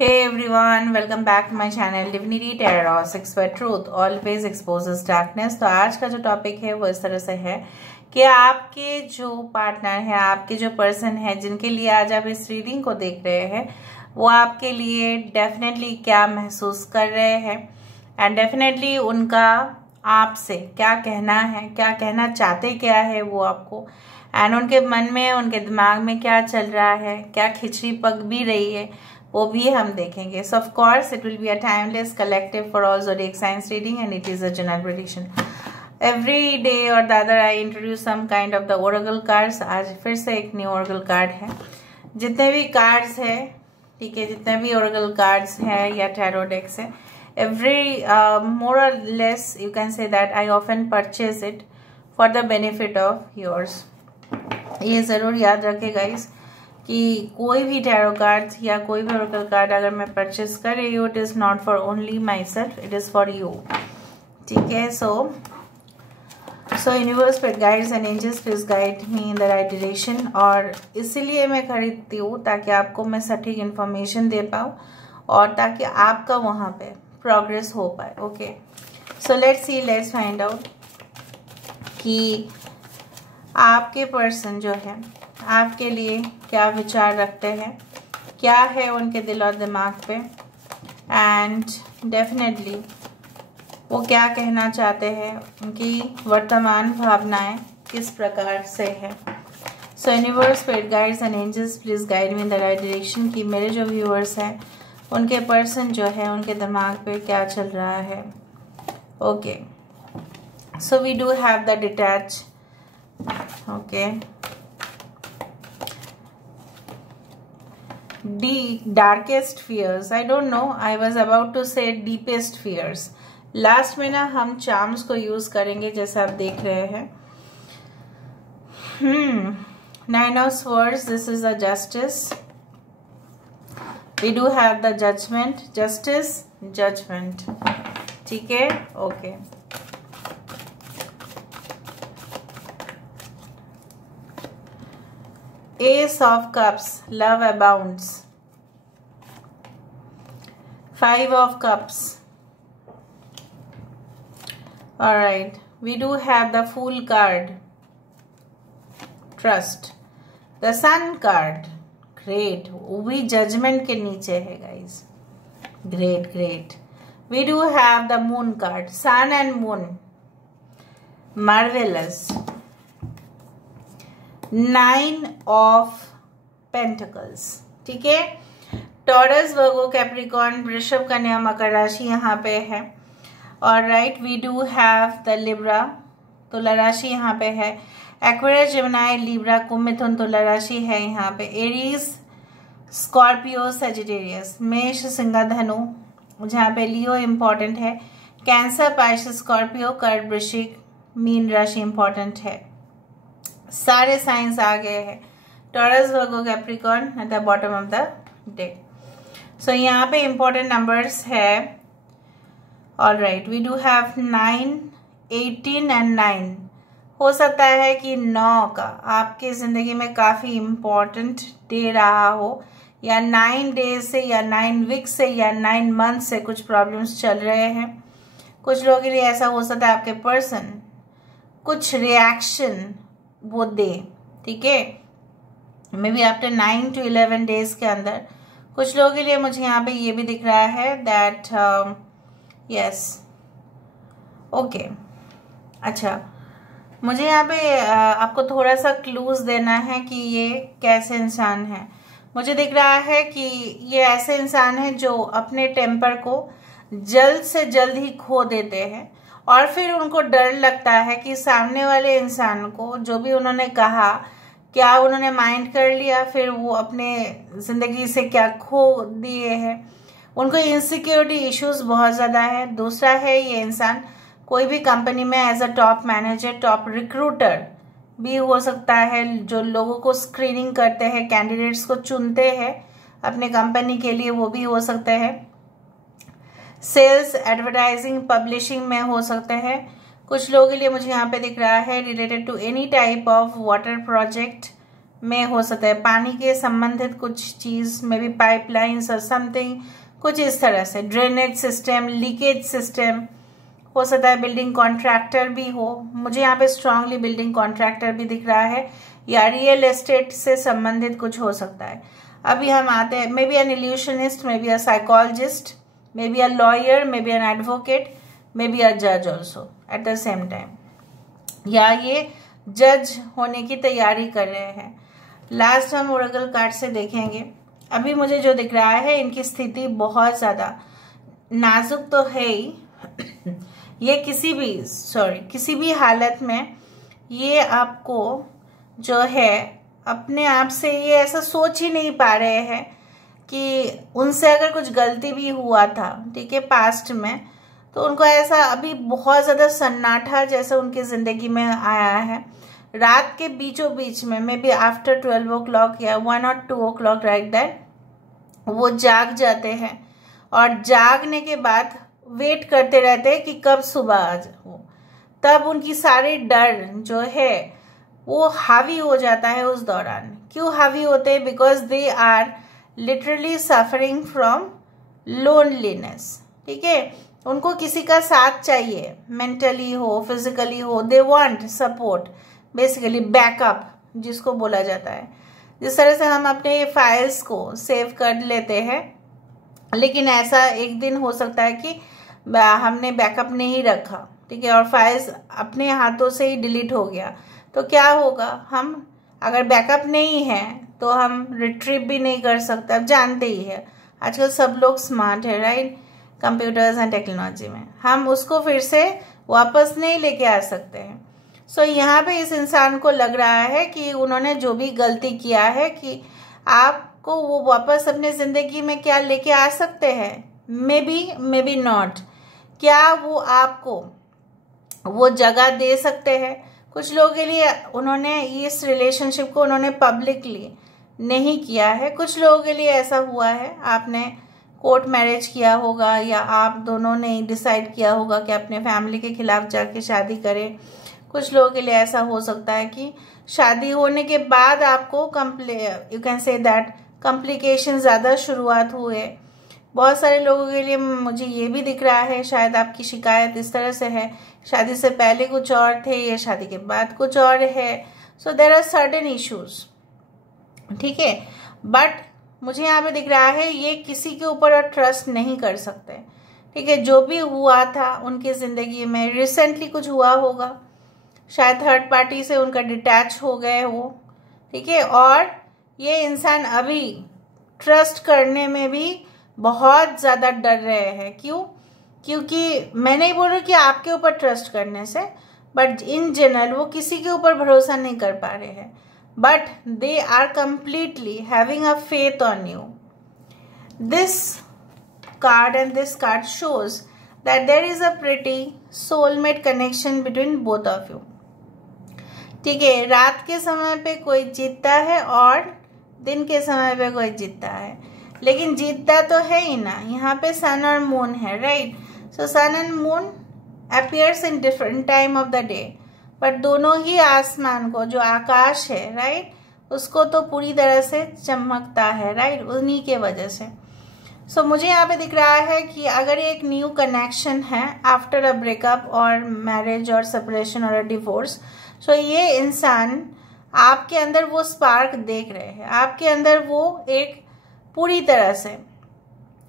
Hey everyone, welcome back to my channel Divinity Tarot 6 by Truth always exposes darkness। तो आज का जो topic है वो इस तरह से है कि आपके जो पार्टनर है, आपके जो पर्सन है जिनके लिए आज आप इस रीडिंग को देख रहे हैं, वो आपके लिए डेफिनेटली क्या महसूस कर रहे हैं एंड डेफिनेटली उनका आपसे क्या कहना है, क्या कहना चाहते क्या है वो आपको, एंड उनके मन में, उनके दिमाग में क्या चल रहा है, क्या खिचड़ी पक भी रही है, वो भी हम देखेंगे। So of course it will be a timeless collective for all zodiac science reading and it is a general prediction. Every day और the other I introduce some kind of the oracle cards. आज फिर से एक new Oracle card है। जितने भी cards है, ठीक है, जितने भी ओरेकल कार्ड्स हैं या टैरो डेक्स है, एवरी मोर और less you can say that I often purchase it for the benefit of yours. ये ज़रूर याद रखें गाइस कि कोई भी टैरो कार्ड या कोई भी ओरेकल कार्ड अगर मैं परचेज कर रही हूँ, it is not for only my self, it is for you. ठीक है, so universe spirit guides and angels please guide me in the right direction. और इसीलिए मैं खरीदती हूँ ताकि आपको मैं सटीक इन्फॉर्मेशन दे पाऊँ और ताकि आपका वहाँ पे प्रोग्रेस हो पाए। Okay, so let's find out कि आपके पर्सन जो है आपके लिए क्या विचार रखते हैं, क्या है उनके दिल और दिमाग पे, एंड डेफिनेटली वो क्या कहना चाहते हैं, उनकी वर्तमान भावनाएं किस प्रकार से है। So universe spirit guides and angels please guide me in the right direction कि मेरे जो व्यूअर्स हैं उनके पर्सन जो है उनके दिमाग पे क्या चल रहा है। Okay, so we do have the detach. Okay, darkest fears, I don't know, I was about to say deepest fears। Last में ना हम चार्म्स को यूज करेंगे जैसे आप देख रहे हैं। Nine of swords, this is a justice. We do have the judgment, justice, judgment. ठीक है, okay. Ace of Cups, love abounds। Five of Cups। All right, we do have the Fool card, trust। The Sun card, great, वो भी judgement के नीचे है guys, great great। We do have the Moon card, Sun and Moon, marvelous। Nine of pentacles, ठीक है। Taurus, Virgo, Capricorn, वृषभ, कन्या, मकर राशि यहाँ पे है। और right, we do have the Libra, तुला राशि यहाँ पे है। एक्वेरियस, जेमिनी, लिब्रा, कुंभ, मिथुन, तुला राशि है यहाँ पे। एरीज, स्कॉर्पियो, सजिटेरियस, मेष, सिंह, धनु, जहाँ पे लियो इम्पोर्टेंट है। कैंसर, पाइसेस, स्कॉर्पियो, कर्क, वृश्चिक, मीन राशि इम्पोर्टेंट है। सारे साइंस आ गए हैं। Taurus, Virgo, Capricorn at the bottom of the deck. So यहाँ पे इंपॉर्टेंट नंबर्स है। All right, we do have 9, 18 and 9। हो सकता है कि 9 का आपके जिंदगी में काफी इम्पोर्टेंट डे रहा हो, या 9 डेज से या 9 वीक से या 9 मंथ से कुछ प्रॉब्लम्स चल रहे हैं। कुछ लोगों के लिए ऐसा हो सकता है आपके पर्सन कुछ रिएक्शन वो दे, ठीक है, may be after 9 to 11 days के अंदर। कुछ लोगों के लिए मुझे यहाँ पे ये भी दिख रहा है दैट यस, ओके। अच्छा, मुझे यहाँ पे आपको थोड़ा सा क्लूज देना है कि ये कैसे इंसान है। मुझे दिख रहा है कि ये ऐसे इंसान है जो अपने टेम्पर को जल्द से जल्द ही खो देते हैं और फिर उनको डर लगता है कि सामने वाले इंसान को जो भी उन्होंने कहा क्या उन्होंने माइंड कर लिया, फिर वो अपने ज़िंदगी से क्या खो दिए हैं। उनको इनसिक्योरिटी इश्यूज बहुत ज़्यादा है। दूसरा है, ये इंसान कोई भी कंपनी में as a top manager, top recruiter भी हो सकता है, जो लोगों को स्क्रीनिंग करते हैं, कैंडिडेट्स को चुनते हैं अपने कंपनी के लिए, वो भी हो सकते हैं। सेल्स, एडवर्टाइजिंग, पब्लिशिंग में हो सकते हैं। कुछ लोगों के लिए मुझे यहाँ पे दिख रहा है related to any type of water project, में हो सकता है, पानी के संबंधित कुछ चीज में भी, पाइपलाइंस और समथिंग, कुछ इस तरह से, ड्रेनेज सिस्टम, लीकेज सिस्टम हो सकता है, बिल्डिंग कॉन्ट्रैक्टर भी हो, मुझे यहाँ पे स्ट्रांगली बिल्डिंग कॉन्ट्रैक्टर भी दिख रहा है, या रियल एस्टेट से संबंधित कुछ हो सकता है। अभी हम आते हैं, may be an illusionist, may be a psychologist, may be a lawyer, may be an advocate, may be a जज also at the same time, या ये जज होने की तैयारी कर रहे हैं। लास्ट हम ओरेकल कार्ड से देखेंगे। अभी मुझे जो दिख रहा है, इनकी स्थिति बहुत ज्यादा नाजुक तो है ही ये किसी भी हालत में ये आपको जो है अपने आप से ये ऐसा सोच ही नहीं पा रहे हैं कि उनसे अगर कुछ गलती भी हुआ था, ठीक है, पास्ट में, तो उनको ऐसा अभी बहुत ज्यादा सन्नाटा जैसा उनकी जिंदगी में आया है। रात के बीचों बीच में, मे बी आफ्टर 12 o'clock या 1 or 2 o'clock लाइक दैट, वो जाग जाते हैं और जागने के बाद वेट करते रहते हैं कि कब सुबह आ जाए। तब उनकी सारी डर जो है वो हावी हो जाता है उस दौरान। क्यों हावी होते हैं? Because they are literally suffering from loneliness, ठीक है। उनको किसी का साथ चाहिए, मेंटली हो, फिजिकली हो, they want support, basically backup जिसको बोला जाता है। जिस तरह से हम अपने फाइल्स को सेव कर लेते हैं, लेकिन ऐसा एक दिन हो सकता है कि हमने बैकअप नहीं रखा, ठीक है, और फाइल्स अपने हाथों से ही डिलीट हो गया, तो क्या होगा? हम अगर बैकअप नहीं है तो हम रिट्रीव भी नहीं कर सकते। अब जानते ही है आजकल सब लोग स्मार्ट है, राइट, कंप्यूटर्स एंड टेक्नोलॉजी में, हम उसको फिर से वापस नहीं लेके आ सकते हैं। सो यहाँ पे इस इंसान को लग रहा है कि उन्होंने जो भी गलती किया है, कि आपको वो वापस अपने जिंदगी में क्या लेके आ सकते हैं, मे बी नॉट। क्या वो आपको वो जगह दे सकते हैं? कुछ लोगों के लिए उन्होंने इस रिलेशनशिप को उन्होंने पब्लिकली नहीं किया है, कुछ लोगों के लिए ऐसा हुआ है, आपने कोर्ट मैरिज किया होगा या आप दोनों ने डिसाइड किया होगा कि अपने फैमिली के खिलाफ जाके शादी करें। कुछ लोगों के लिए ऐसा हो सकता है कि शादी होने के बाद आपको you can say that complication ज़्यादा शुरुआत हुए। बहुत सारे लोगों के लिए मुझे ये भी दिख रहा है, शायद आपकी शिकायत इस तरह से है, शादी से पहले कुछ और थे या शादी के बाद कुछ और है। So there are certain issues, ठीक है, बट मुझे यहाँ पे दिख रहा है ये किसी के ऊपर और ट्रस्ट नहीं कर सकते, ठीक है। जो भी हुआ था उनकी जिंदगी में, रिसेंटली कुछ हुआ होगा, शायद थर्ड पार्टी से उनका डिटैच हो गए हो, ठीक है, और ये इंसान अभी ट्रस्ट करने में भी बहुत ज्यादा डर रहे हैं। क्यों? क्योंकि मैं नहीं बोल रही कि आपके ऊपर ट्रस्ट करने से, बट इन जनरल वो किसी के ऊपर भरोसा नहीं कर पा रहे हैं, but they are completely having a faith on you. This card and this card shows that there is a pretty soulmate connection between both of you. ठीक है, रात के समय पे कोई जीतता है और दिन के समय पे कोई जीतता है, लेकिन जीतता तो है ही ना। यहाँ पे सन और मून है, right. So sun and moon appears in different time of the day, पर दोनों ही आसमान को, जो आकाश है, राइट, उसको तो पूरी तरह से चमकता है, राइट, उन्हीं के वजह से। सो मुझे यहाँ पे दिख रहा है कि अगर एक न्यू कनेक्शन है आफ्टर अ ब्रेकअप और मैरिज और सेपरेशन और अ डिवोर्स, सो ये इंसान आपके अंदर वो स्पार्क देख रहे हैं, आपके अंदर वो एक पूरी तरह से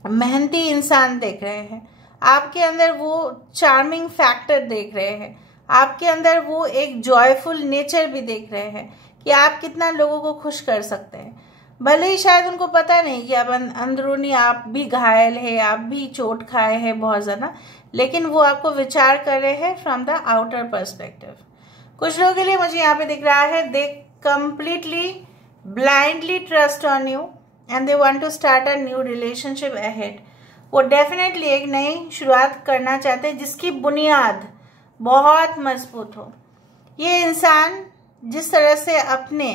मेहनती इंसान देख रहे हैं, आपके अंदर वो चार्मिंग फैक्टर देख रहे हैं, आपके अंदर वो एक जॉयफुल नेचर भी देख रहे हैं कि आप कितना लोगों को खुश कर सकते हैं। भले ही शायद उनको पता नहीं कि अब अंदरूनी आप भी घायल है, आप भी चोट खाए हैं बहुत ज़्यादा, लेकिन वो आपको विचार कर रहे हैं फ्रॉम द आउटर पर्सपेक्टिव। कुछ लोगों के लिए मुझे यहाँ पे दिख रहा है they completely blindly trust on you and they want to start a new relationship ahead. वो डेफिनेटली एक नई शुरुआत करना चाहते हैं जिसकी बुनियाद बहुत मजबूत हो। ये इंसान जिस तरह से अपने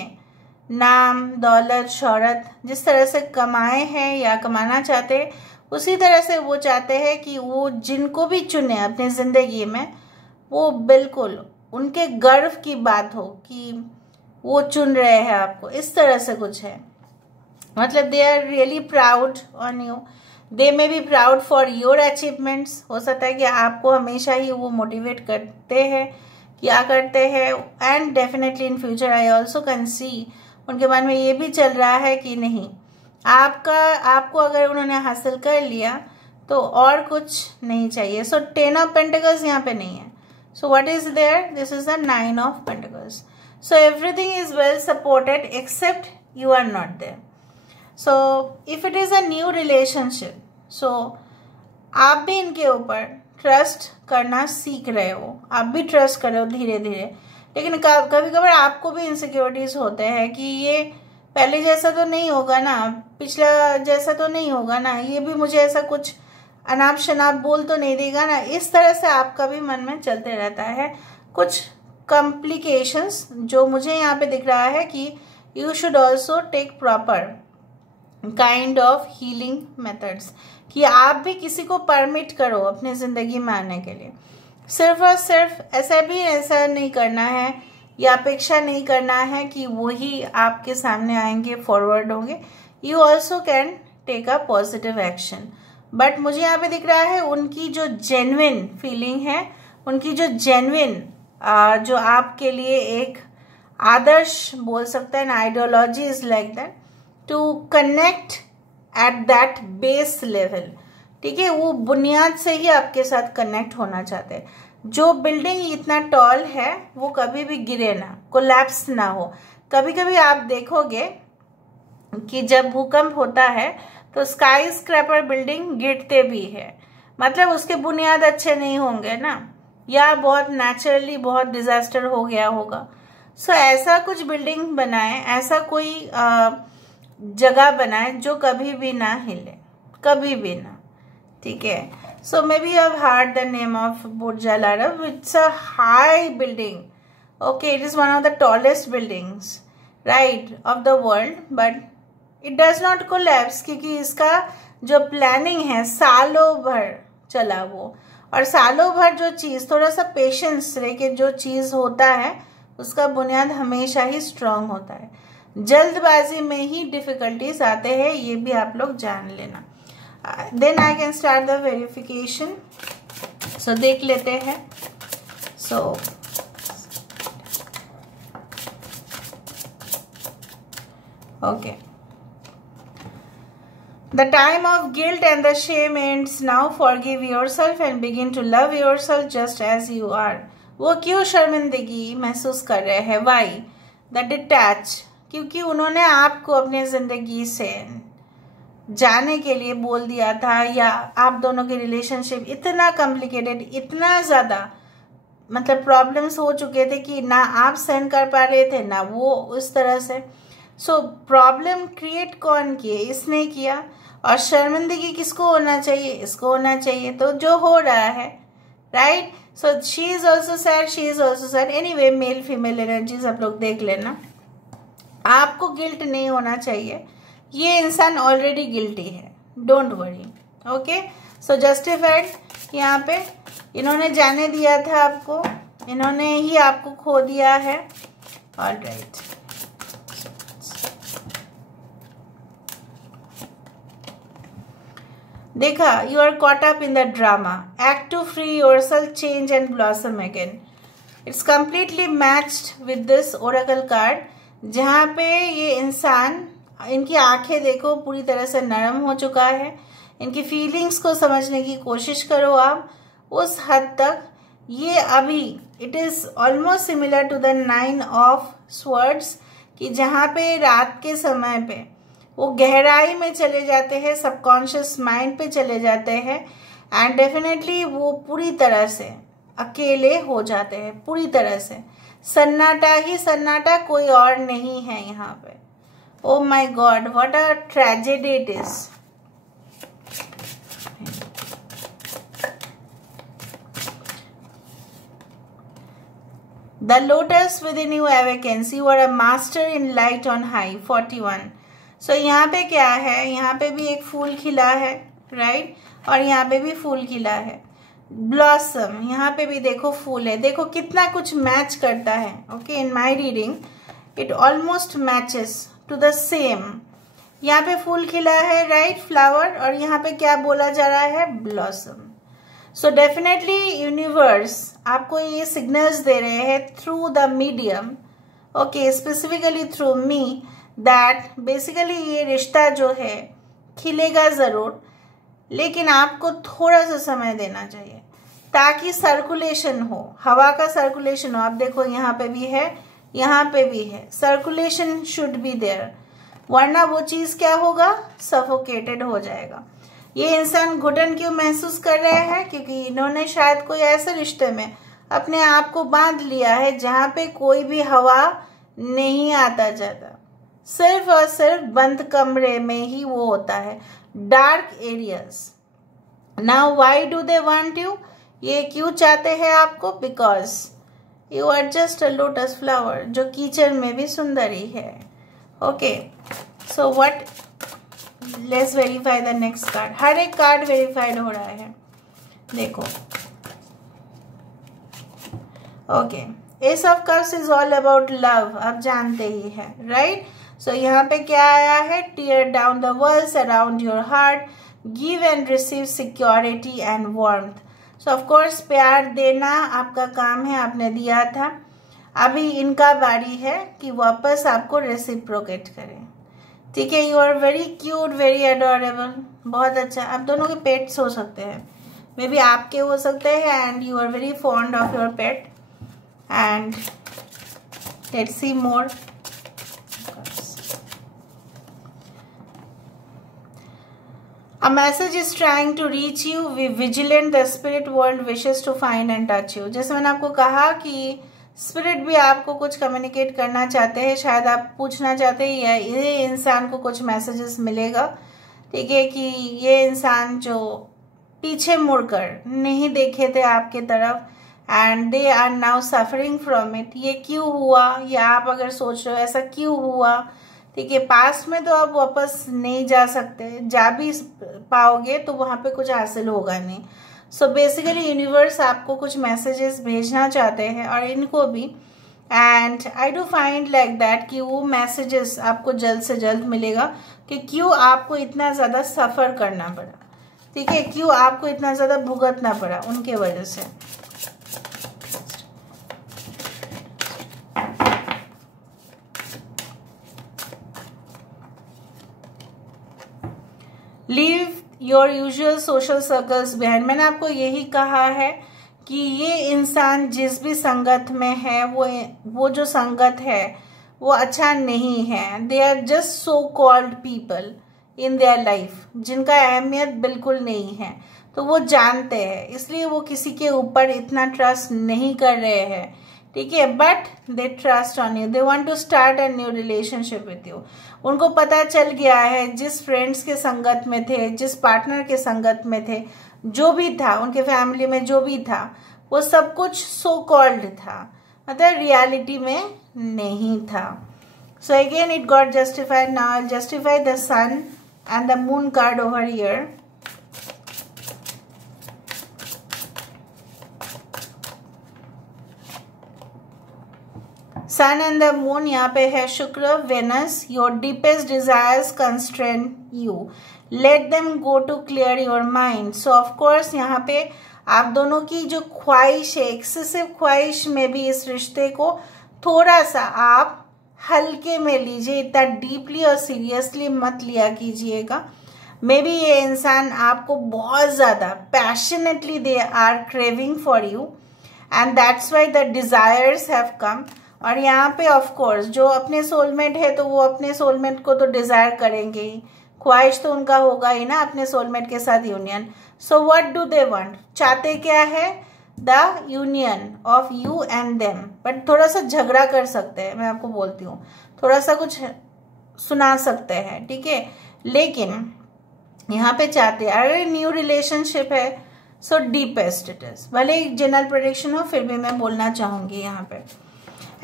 नाम, दौलत, शोहरत जिस तरह से कमाए हैं या कमाना चाहते हैं, उसी तरह से वो चाहते हैं कि वो जिनको भी चुने अपनी ज़िंदगी में, वो बिल्कुल उनके गर्व की बात हो कि वो चुन रहे हैं आपको, इस तरह से कुछ है। मतलब they are really proud on you, they may be proud for your achievements. हो सकता है कि आपको हमेशा ही वो मोटिवेट करते हैं, क्या करते हैं। And definitely in future I also can see, उनके मन में ये भी चल रहा है कि नहीं आपको अगर उन्होंने हासिल कर लिया तो और कुछ नहीं चाहिए। सो 10 ऑफ पेंटिकल्स यहाँ पे नहीं है। So what is there, this is the 9 of pentacles. So everything is well supported except you are not there. So if it is a new relationship, so आप भी इनके ऊपर ट्रस्ट करना सीख रहे हो, आप भी ट्रस्ट कर रहे हो धीरे धीरे। लेकिन कभी कभार आपको भी इनसिक्योरिटीज होते हैं कि ये पहले जैसा तो नहीं होगा ना, पिछला जैसा तो नहीं होगा ना, ये भी मुझे ऐसा कुछ अनाप शनाप बोल तो नहीं देगा ना। इस तरह से आपका भी मन में चलते रहता है कुछ कॉम्प्लिकेशंस, जो मुझे यहाँ पे दिख रहा है कि you should also take proper kind of healing methods, कि आप भी किसी को परमिट करो अपने ज़िंदगी में आने के लिए। सिर्फ और सिर्फ ऐसा नहीं करना है या अपेक्षा नहीं करना है कि वही आपके सामने आएंगे, फॉरवर्ड होंगे। You also can take a positive action. But मुझे यहाँ पे दिख रहा है उनकी जो जेन्युइन फीलिंग है, उनकी जो जेन्युइन जो आपके लिए एक आदर्श बोल सकते हैं ना, ideology is like that to connect at that base level. ठीक है, वो बुनियाद से ही आपके साथ कनेक्ट होना चाहते हैं। जो बिल्डिंग इतना टॉल है वो कभी भी गिरे ना, कोलैप्स ना हो। कभी कभी आप देखोगे कि जब भूकंप होता है तो स्काई स्क्रैपर बिल्डिंग गिरते भी है, मतलब उसके बुनियाद अच्छे नहीं होंगे ना, या बहुत नेचुरली बहुत डिजास्टर हो गया होगा। सो ऐसा कुछ बिल्डिंग बनाए, ऐसा कोई जगह बनाए जो कभी भी ना हिले, कभी भी ना। ठीक है, so maybe I've heard the name of Burj Al Arab. It's a high building. Okay, it is one of the tallest buildings, right, of the world, but it does not collapse क्योंकि इसका जो planning है सालों भर चला वो, और सालों भर जो चीज़ थोड़ा सा पेशेंस लेके जो चीज़ होता है उसका बुनियाद हमेशा ही स्ट्रांग होता है। जल्दबाजी में ही डिफिकल्टीज आते हैं, ये भी आप लोग जान लेना। Then I can start the verification. So देख लेते हैं। So okay, the time of guilt and the shame ends now. Forgive yourself and begin to love yourself just as you are. वो क्यों शर्मिंदगी महसूस कर रहे हैं? Why? The detach, क्योंकि उन्होंने आपको अपने जिंदगी से जाने के लिए बोल दिया था, या आप दोनों के रिलेशनशिप इतना कॉम्प्लिकेटेड, इतना ज़्यादा मतलब प्रॉब्लम्स हो चुके थे कि ना आप सहन कर पा रहे थे ना वो उस तरह से। सो प्रॉब्लम क्रिएट कौन किए? इसने किया। और शर्मिंदगी किसको होना चाहिए? इसको होना चाहिए। तो जो हो रहा है, right. So she is also sad, she is also sad. Anyway, male female energies आप लोग देख लेना। आपको गिल्ट नहीं होना चाहिए, ये इंसान ऑलरेडी गिल्टी है, don't worry. Okay, so justified, यहाँ पे इन्होंने जाने दिया था आपको, इन्होंने ही आपको खो दिया है। ऑलराइट, देखा, you are caught up in the drama, act to free yourself, change and blossom again. It's completely matched with this oracle card, जहाँ पे ये इंसान, इनकी आंखें देखो पूरी तरह से नरम हो चुका है। इनकी फीलिंग्स को समझने की कोशिश करो आप उस हद तक। ये अभी it is almost similar to the 9 of swords, कि जहाँ पे रात के समय पे वो गहराई में चले जाते हैं, सबकॉन्शियस माइंड पे चले जाते हैं, एंड डेफिनेटली वो पूरी तरह से अकेले हो जाते हैं, पूरी तरह से सन्नाटा ही सन्नाटा, कोई और नहीं है यहाँ पे। Oh my God, what a tragedy it is. The lotus with in you awakens, you are a master in light on high, 41। सो यहाँ पे क्या है? यहाँ पे भी एक फूल खिला है, राइट, और यहाँ पे भी फूल खिला है, ब्लॉसम। यहाँ पे भी देखो फूल है, देखो कितना कुछ मैच करता है। Okay, in my reading it almost matches to the same. यहाँ पे फूल खिला है, राइट, फ्लावर, और यहाँ पे क्या बोला जा रहा है, ब्लॉसम। सो डेफिनेटली यूनिवर्स आपको ये सिग्नल्स दे रहे हैं through the medium, okay, specifically through me, that basically ये रिश्ता जो है खिलेगा ज़रूर, लेकिन आपको थोड़ा सा समय देना चाहिए ताकि सर्कुलेशन हो, हवा का सर्कुलेशन हो। आप देखो यहाँ पे भी है, यहाँ पे भी है, सर्कुलेशन शुड बी देयर, वरना वो चीज़ क्या होगा, सफोकेटेड हो जाएगा। ये इंसान घुटन क्यों महसूस कर रहे हैं, क्योंकि इन्होंने शायद कोई ऐसे रिश्ते में अपने आप को बांध लिया है जहाँ पे कोई भी हवा नहीं आता जाता, सिर्फ और सिर्फ बंद कमरे में ही वो होता है, dark areas. Now why do they want you, ये क्यों चाहते हैं आपको, because you are just a lotus flower, जो कीचड़ में भी सुंदर ही है। Okay, so what, let's verify the next card. हर एक कार्ड वेरीफाइड हो रहा है, देखो। Okay, ace of cups is all about love, आप जानते ही हैं, राइट। सो यहाँ पे क्या आया है, tear down the walls around your heart, give and receive security and warmth. So of course प्यार देना आपका काम है, आपने दिया था, अभी इनका बारी है कि वापस आपको रेसिप्रोकेट करें, ठीक है। You are very cute, very adorable, बहुत अच्छा। आप दोनों के पेट्स हो सकते हैं, मे बी आपके हो सकते हैं, and you are very fond of your pet. And let's see more. A message is trying to reach you. Be vigilant. The spirit world wishes to find and touch you. जैसे मैंने आपको कहा कि spirit भी आपको कुछ communicate करना चाहते हैं, शायद आप पूछना चाहते हैं या ये इंसान को कुछ मैसेजेस मिलेगा, ठीक है, कि ये इंसान जो पीछे मुड़कर नहीं देखे थे आपके तरफ, and they are now suffering from it. ये क्यों हुआ, या आप अगर सोच रहे हो ऐसा क्यों हुआ, ठीक है, पास्ट में तो आप वापस नहीं जा सकते, जा भी पाओगे तो वहां पे कुछ हासिल होगा नहीं। सो बेसिकली यूनिवर्स आपको कुछ मैसेजेस भेजना चाहते हैं, और इनको भी, and I do find like that कि वो मैसेजेस आपको जल्द से जल्द मिलेगा कि क्यों आपको इतना ज़्यादा सफ़र करना पड़ा, ठीक है, क्यों आपको इतना ज़्यादा भुगतना पड़ा उनके वजह से। Leave your usual social circles behind. मैंने आपको यही कहा है कि ये इंसान जिस भी संगत में है, वो जो संगत है वो अच्छा नहीं है। They are just so called people in their life, जिनका अहमियत बिल्कुल नहीं है, तो वो जानते हैं, इसलिए वो किसी के ऊपर इतना ट्रस्ट नहीं कर रहे हैं, ठीक है। But they trust on you, they want to start a new relationship with you. उनको पता चल गया है जिस फ्रेंड्स के संगत में थे, जिस पार्टनर के संगत में थे, जो भी था उनके फैमिली में जो भी था, वो सब कुछ सो कॉल्ड था, मतलब रियलिटी में नहीं था। So again it got justified. Now I justify the sun and the moon card over here. Sun and the moon यहाँ पे है शुक्र, Venus. Your deepest desires constrain you, let them go to clear your mind. So of course यहाँ पे आप दोनों की जो ख्वाहिश है, एक्सेसिव ख्वाहिश में भी इस रिश्ते को थोड़ा सा आप हल्के में लीजिए, इतना डीपली और सीरियसली मत लिया कीजिएगा। मे बी ये इंसान आपको बहुत ज़्यादा passionately they are craving for you, and that's why the desires have come. और यहाँ पे ऑफ कोर्स जो अपने सोलमेट है तो वो अपने सोलमेट को तो डिजायर करेंगे ही, ख्वाहिश तो उनका होगा ही ना अपने सोलमेट के साथ union. So what do they want, चाहते क्या है, the union of you and them. But थोड़ा सा झगड़ा कर सकते हैं, मैं आपको बोलती हूँ, थोड़ा सा कुछ सुना सकते हैं, ठीक है, लेकिन यहाँ पे चाहते हैं अरे न्यू रिलेशनशिप है, सो डीपेस्ट इट इज। भले एक जनरल प्रेडिक्शन हो, फिर भी मैं बोलना चाहूंगी यहाँ पे।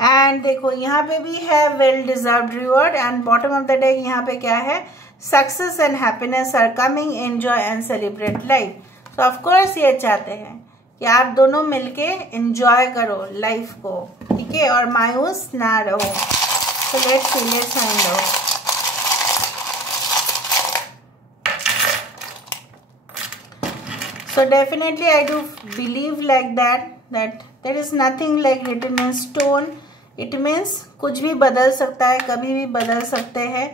एंड देखो यहाँ पे भी है well deserved reward, and bottom of the deck यहाँ पे क्या है, success and happiness are coming, enjoy and celebrate life. तो ऑफ कोर्स ये चाहते हैं कि आप दोनों मिलके एंजॉय करो लाइफ को, ठीक है, और मायूस ना रहो। So let's see, let's find out. So definitely I do believe like that there is nothing like written in stone. It means कुछ भी बदल सकता है, कभी भी बदल सकते हैं.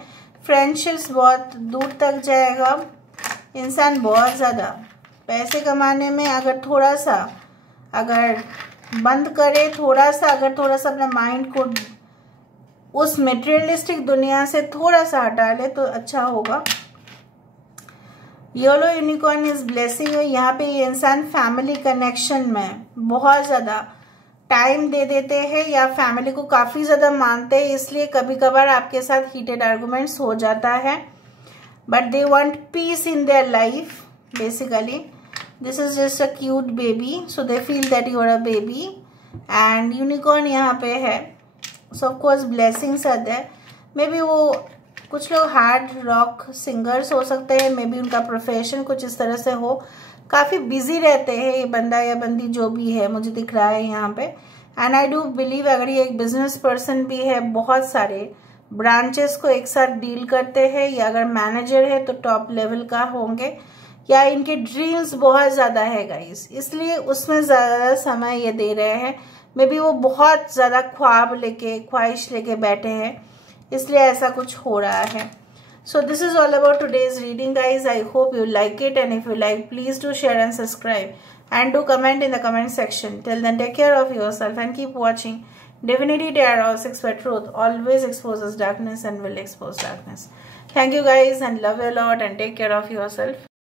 फ्रेंडशिप्स बहुत दूर तक जाएगा. इंसान बहुत ज़्यादा पैसे कमाने में अगर थोड़ा सा अगर बंद करे, थोड़ा सा अपना माइंड को उस मटेरियलिस्टिक दुनिया से थोड़ा सा हटा ले तो अच्छा होगा. Yellow unicorn is blessing you. यहाँ पे ये इंसान फैमिली कनेक्शन में बहुत ज़्यादा टाइम दे देते हैं या फैमिली को काफ़ी ज़्यादा मानते हैं, इसलिए कभी कभार आपके साथ हीटेड आर्गुमेंट्स हो जाता है. But they want peace in their life basically. This is just a cute baby, so they feel that you are a baby. And unicorn यहाँ पे है. So of course blessings are there. Maybe वो कुछ लोग hard rock singers हो सकते हैं, may B उनका प्रोफेशन कुछ इस तरह से हो. काफ़ी बिजी रहते हैं ये बंदा या बंदी जो भी है, मुझे दिख रहा है यहाँ पे. एंड आई डू बिलीव अगर ये एक बिजनेस पर्सन भी है, बहुत सारे ब्रांचेस को एक साथ डील करते हैं, या अगर मैनेजर है तो टॉप लेवल का होंगे, या इनके ड्रीम्स बहुत ज़्यादा है गाइस, इसलिए उसमें ज़्यादा समय ये दे रहे हैं. मे बी वो बहुत ज़्यादा ख्वाहिश लेके बैठे हैं, इसलिए ऐसा कुछ हो रहा है. So this is all about today's reading guys. I hope you like it, and if you like, please do share and subscribe and do comment in the comment section. Till then, take care of yourself and keep watching. Divinity Tarot 6 where truth always exposes darkness and will expose darkness. Thank you guys and love you a lot and take care of yourself.